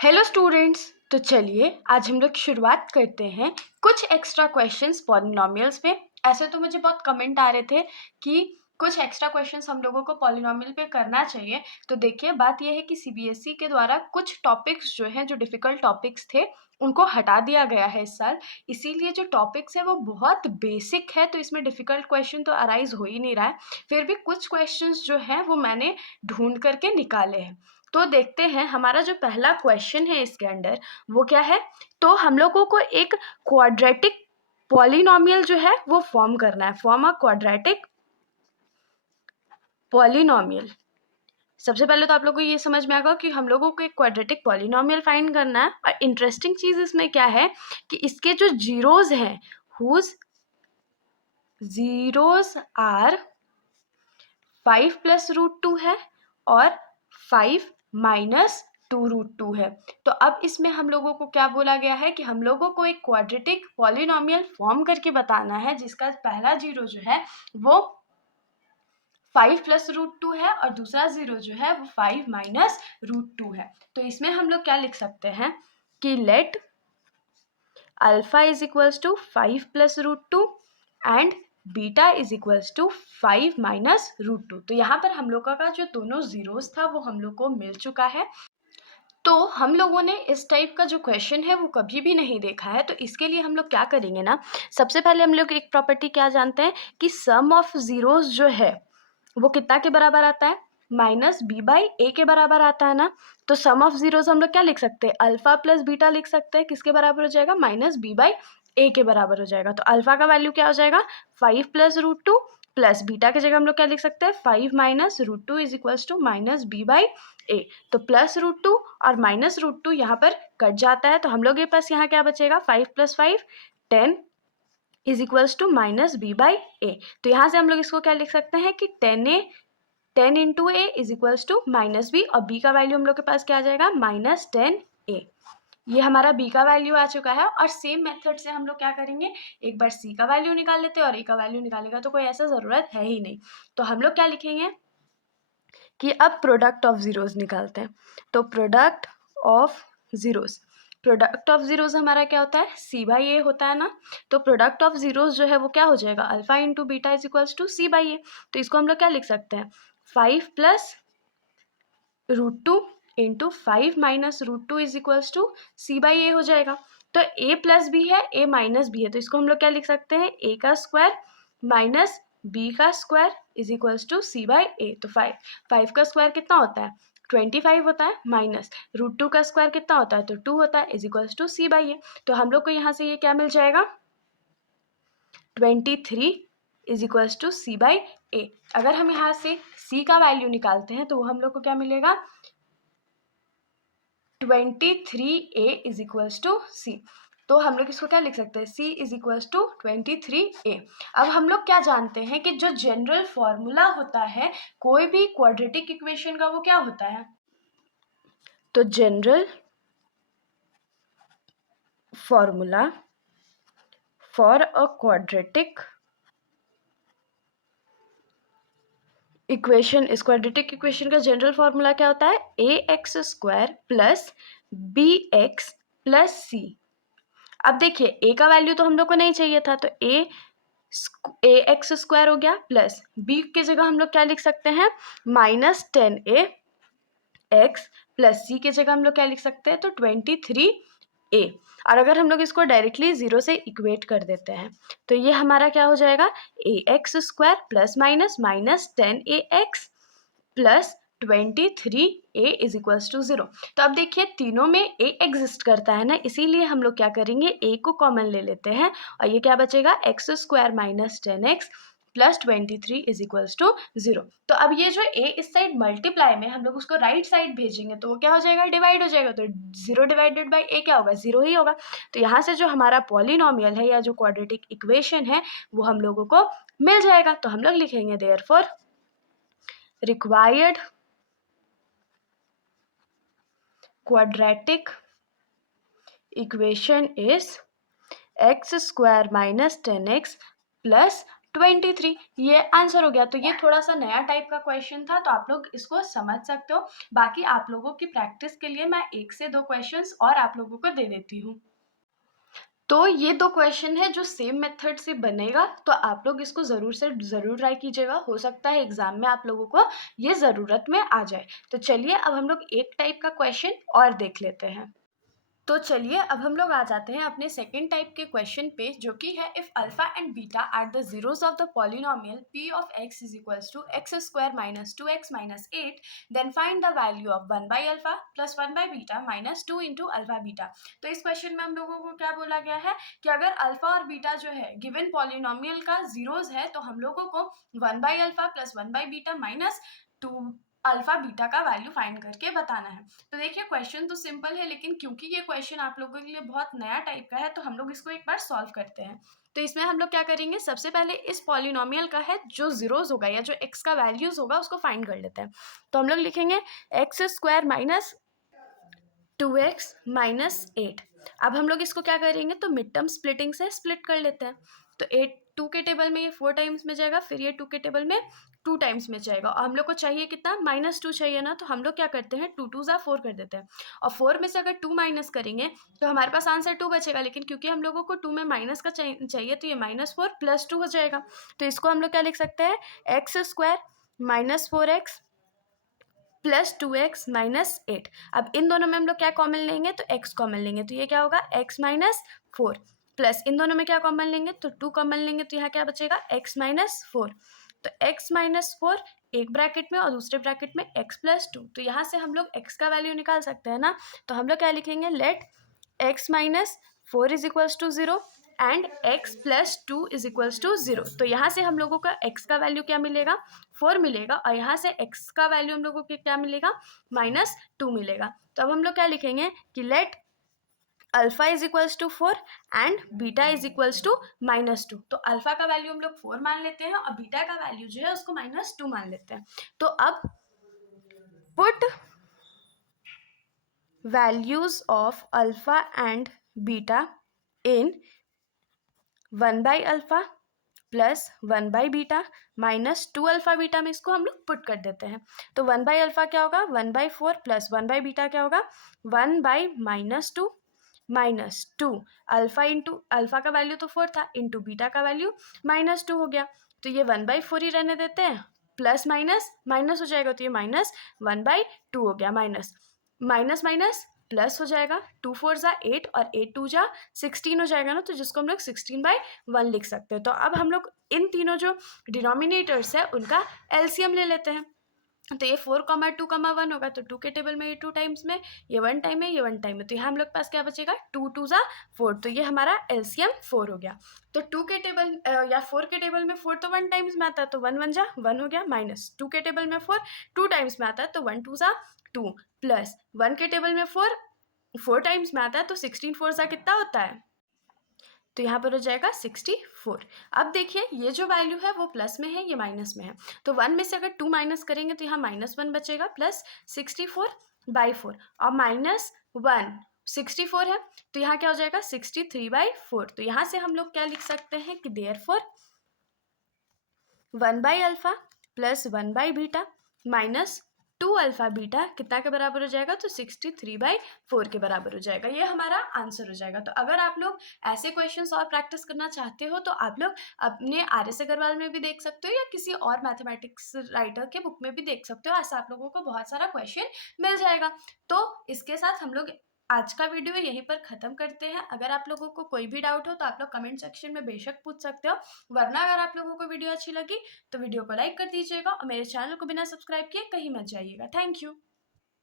Hello students. तो चलिए आज हम लोग शुरुआत करते हैं कुछ एक्स्ट्रा क्वेश्चंस पॉलिनॉमियल्स पे। ऐसे तो मुझे बहुत कमेंट आ रहे थे कि कुछ एक्स्ट्रा क्वेश्चंस हम लोगों को पॉलिनॉमियल पे करना चाहिए। तो देखिए, बात यह है कि सीबीएसई के द्वारा कुछ टॉपिक्स जो हैं, जो डिफ़िकल्ट टॉपिक्स थे, उनको हटा दिया गया है इस साल। इसीलिए जो टॉपिक्स है वो बहुत बेसिक है, तो इसमें डिफ़िकल्ट क्वेश्चन तो अराइज हो ही नहीं रहा है। फिर भी कुछ क्वेश्चंस जो हैं वो मैंने ढूंढ करके निकाले हैं। तो देखते हैं हमारा जो पहला क्वेश्चन है इसके अंदर वो क्या है। तो हम लोगों को एक क्वाड्रेटिक पॉलिनॉमियल जो है वो फॉर्म करना है। Form a quadratic polynomial. सबसे पहले तो आप लोगों को ये समझ में आएगा कि हम लोगों को एक क्वाड्रेटिक पॉलिनॉमियल फाइंड करना है। और इंटरेस्टिंग चीज इसमें क्या है कि इसके जो जीरोज हैं, हुज जीरोज आर 5+√2 है और 5 माइनस 2√2 है। तो अब इसमें हम लोगों को क्या बोला गया है कि हम लोगों को एक क्वाड्रेटिक पॉलिनॉमियल फॉर्म करके बताना है जिसका पहला जीरो जो है वो 5+√2 है और दूसरा जीरो जो है वो 5 माइनस √2 है। तो इसमें हम लोग क्या लिख सकते हैं कि let alpha is equals to 5+√2 and beta is equals to 5 minus √2। तो यहाँ पर हम लोगों का जो दोनों जीरोस था वो हम लोग को मिल चुका है। तो हम लोगों ने इस टाइप का जो क्वेश्चन है वो कभी भी नहीं देखा है। तो इसके लिए हम लोग क्या करेंगे ना, सबसे पहले हम लोग एक प्रॉपर्टी क्या जानते हैं कि सम ऑफ जीरोस जो है वो कितना के बराबर आता है, -b/a के बराबर आता है ना। तो सम ऑफ जीरोस हम लोग क्या लिख सकते हैं, अल्फा प्लस बीटा लिख सकते हैं। किसके बराबर हो जाएगा, -b/a के बराबर हो जाएगा। तो अल्फा का वैल्यू क्या हो जाएगा, 5+√2 प्लस बीटा की जगह हम लोग क्या लिख सकते हैं, 5 minus √2 is equals to -b/a। तो +√2 और -√2 यहाँ पर कट जाता है। तो हम लोग के पास यहाँ क्या बचेगा, 5 + 5 10 इज इक्वल्स टू -b/a। तो यहाँ से हम लोग इसको क्या लिख सकते हैं कि 10 into a is equals to -b, और b का वैल्यू हम लोग के पास क्या आ जाएगा, -10a। ये हमारा b का वैल्यू आ चुका है। और सेम मेथड से हम लोग क्या करेंगे, एक बार c का वैल्यू निकाल लेते हैं, और a का वैल्यू निकालने का तो कोई ऐसा ज़रूरत है ही नहीं। तो हम लोग क्या लिखेंगे कि अब प्रोडक्ट ऑफ जीरोस निकालते हैं। तो product of zeros, product of zeros हमारा क्या होता है, c/a होता है ना। तो प्रोडक्ट ऑफ जीरोस जो है वो क्या हो जाएगा, alpha into beta is equals to c/a। तो इसको हम लोग क्या लिख सकते हैं, 5+√2 into 5 minus √2 is equals to c/a हो जाएगा। तो a प्लस बी है, a माइनस बी है, तो इसको हम लोग क्या लिख सकते हैं, a का स्क्वायर माइनस b का square is equals to c/a। तो 5 का स्क्वायर कितना होता है, 25 होता है, माइनस √2 का स्क्वायर कितना होता है, तो 2 होता है, इज इक्वल्स टू c/a। तो हम लोग को यहाँ से ये क्या मिल जाएगा, 23 इज इक्वल्स टू c/a। अगर हम यहाँ से c का वैल्यू निकालते हैं तो हम लोग को क्या मिलेगा, 23a is equals to c। तो हम लोग इसको क्या लिख सकते हैं, c is equals to 23a। अब हम लोग क्या जानते हैं कि जो जनरल फॉर्मूला होता है कोई भी क्वाड्रेटिक इक्वेशन का वो क्या होता है, तो general formula for a quadratic equation, इस क्वाड्रेटिक इक्वेशन का जनरल फॉर्मूला क्या होता है, ax² plus bx plus c। अब देखिए a का वैल्यू तो हम लोग को नहीं चाहिए था, तो ax² हो गया, प्लस b की जगह हम लोग क्या लिख सकते हैं, -10a x, प्लस c की जगह हम लोग क्या लिख सकते हैं, तो 23a। और अगर हम लोग इसको डायरेक्टली 0 से इक्वेट कर देते हैं तो ये हमारा क्या हो जाएगा, ax² plus minus -10ax plus 23a is equals to 0। तो अब देखिए तीनों में a एग्जिस्ट करता है ना, इसीलिए हम लोग क्या करेंगे, a को कॉमन ले लेते हैं और ये क्या बचेगा, x² minus 10x plus 23 is equals to 0। तो अब ये जो a इस साइड मल्टीप्लाई में हम लोग उसको राइट साइड भेजेंगे तो वो क्या हो जाएगा, डिवाइड हो जाएगा। तो 0 डिवाइडेड बाई a क्या होगा, 0 ही होगा। तो यहाँ से जो हमारा पॉलिनॉमियल है या जो क्वाड्रेटिक इक्वेशन है वो हम लोगों को मिल जाएगा। तो हम लोग लिखेंगे therefore required quadratic equation is x² minus 10x plus 23, ये आंसर हो गया। तो ये थोड़ा सा नया टाइप का क्वेश्चन था, तो आप लोग इसको समझ सकते हो। बाकी आप लोगों की प्रैक्टिस के लिए मैं 1 से 2 क्वेश्चंस और आप लोगों को दे देती हूँ। तो ये 2 क्वेश्चन है जो सेम मेथड से बनेगा, तो आप लोग इसको ज़रूर से ज़रूर ट्राई कीजिएगा। हो सकता है एग्ज़ाम में आप लोगों को ये ज़रूरत में आ जाए। तो चलिए अब हम लोग एक टाइप का क्वेश्चन और देख लेते हैं। तो चलिए अब हम लोग आ जाते हैं अपने सेकेंड टाइप के क्वेश्चन पे, जो कि है if alpha and beta are the zeros of the polynomial p of x is equals to x square minus 2x minus 8, then find the value of 1 by alpha plus 1 by beta minus 2 into alpha beta. तो इस question में हम लोगों को क्या बोला गया है कि अगर अल्फा और बीटा जो है गिवन पॉलिनोमियल का जीरोस है, तो हम लोगों को 1 by alpha plus 1 by beta minus 2 alpha beta का वैल्यू फाइंड करके बताना है। तो देखिए क्वेश्चन तो सिंपल है, लेकिन क्योंकि ये क्वेश्चन आप लोगों के लिए बहुत नया टाइप का है, तो हम लोग इसको एक बार सॉल्व करते हैं। तो इसमें हम लोग क्या करेंगे, सबसे पहले इस पॉलिनोमियल का है जो जीरोस होगा या जो एक्स का वैल्यूज होगा उसको फाइंड कर लेते हैं। तो हम लोग लिखेंगे x square minus 2x minus 8। अब हम लोग इसको क्या करेंगे, तो मिड टर्म स्प्लिटिंग से स्प्लिट कर लेते हैं। तो 8 2 के टेबल में ये 4 टाइम्स में जाएगा, फिर ये 2 के टेबल में 2 टाइम्स में जाएगा, और हम लोग को चाहिए कितना, -2 चाहिए ना, तो हम लोग क्या करते हैं 2 2 ज़ा 4 कर देते हैं। और 4 में से अगर 2 माइनस करेंगे तो हमारे पास आंसर 2 बचेगा, लेकिन क्योंकि हम लोगों को 2 में माइनस का चाहिए तो ये -4 प्लस 2 हो जाएगा। तो इसको हम लोग क्या लिख सकते हैं, x square minus 4x plus 2x minus 8। अब इन दोनों में हम लोग क्या कॉमन लेंगे, तो x कॉमन लेंगे, तो ये क्या होगा x माइनस 4, प्लस इन दोनों में क्या कॉमन लेंगे, तो 2 कॉमन लेंगे, तो यहाँ क्या बचेगा x माइनस 4। तो x माइनस 4 एक ब्रैकेट में और दूसरे ब्रैकेट में x प्लस 2। तो यहाँ से हम लोग x का वैल्यू निकाल सकते हैं ना। तो हम लोग क्या लिखेंगे, let x minus 4 is equals to 0 and x plus 2 is equals to 0। तो यहाँ से हम लोगों का x का वैल्यू क्या मिलेगा, 4 मिलेगा, और यहाँ से x का वैल्यू हम लोगों को क्या मिलेगा, -2 मिलेगा। तो अब हम लोग क्या लिखेंगे कि let alpha is equals to 4 and beta is equals to -2। तो अल्फा का वैल्यू हम लोग 4 मान लेते हैं और बीटा का वैल्यू जो है उसको -2 मान लेते हैं। तो अब put values of alpha and beta in 1 by alpha plus 1 by beta minus 2 alpha beta में इसको हम लोग पुट कर देते हैं। तो 1 बाई अल्फा क्या होगा, 1 बाई 4 प्लस 1 बाई बीटा क्या होगा, 1 बाई -2 अल्फा इंटू अल्फा का वैल्यू तो 4 था, इंटू बीटा का वैल्यू -2 हो गया। तो ये 1/4 ही रहने देते हैं, प्लस माइनस माइनस हो जाएगा, तो ये -1/2 हो गया, माइनस माइनस माइनस प्लस हो जाएगा, 2 4 ज़ा 8 और 8 2 ज़ा 16 हो जाएगा ना, तो जिसको हम लोग 16/1 लिख सकते हैं। तो अब हम लोग इन तीनों जो डिनोमिनेटर्स है उनका एलसीएम ले लेते हैं। तो ये 4 2 1 होगा, तो 2 के टेबल में ये 2 टाइम्स में, ये 1 टाइम है, ये 1 टाइम है, तो यहाँ हम लोग पास क्या बचेगा, 2 2 ज़ा 4। तो ये हमारा एलसीएम 4 हो गया। तो 2 के टेबल या 4 के टेबल में 4 तो 1 टाइम्स में आता है, तो 1 1 ज़ा 1 हो गया, माइनस 2 के टेबल में 4 2 टाइम्स में आता है, तो 1 2 ज़ा 2, प्लस 1 के टेबल में 4 टाइम्स में आता है, तो 16 4 ज़ा कितना होता है, तो यहाँ पर हो जाएगा 64। अब देखिए ये जो वैल्यू है वो प्लस में है, ये माइनस में है, तो 1 में से अगर 2 माइनस करेंगे तो यहाँ -1 बचेगा, प्लस 64/4 और -1 64 है, तो यहाँ क्या हो जाएगा 63/4। तो यहाँ से हम लोग क्या लिख सकते हैं कि therefore 1 by alpha plus 1 by beta minus 2 alpha beta कितना के बराबर हो जाएगा, तो 63/4 के बराबर हो जाएगा। ये हमारा आंसर हो जाएगा। तो अगर आप लोग ऐसे क्वेश्चंस और प्रैक्टिस करना चाहते हो तो आप लोग अपने RS अग्रवाल में भी देख सकते हो या किसी और मैथमेटिक्स राइटर के बुक में भी देख सकते हो। ऐसा आप लोगों को बहुत सारा क्वेश्चन मिल जाएगा। तो इसके साथ हम लोग आज का वीडियो यहीं पर ख़त्म करते हैं। अगर आप लोगों को कोई भी डाउट हो तो आप लोग कमेंट सेक्शन में बेशक पूछ सकते हो, वरना अगर आप लोगों को वीडियो अच्छी लगी तो वीडियो को लाइक कर दीजिएगा और मेरे चैनल को बिना सब्सक्राइब किए कहीं मत जाइएगा। Thank you.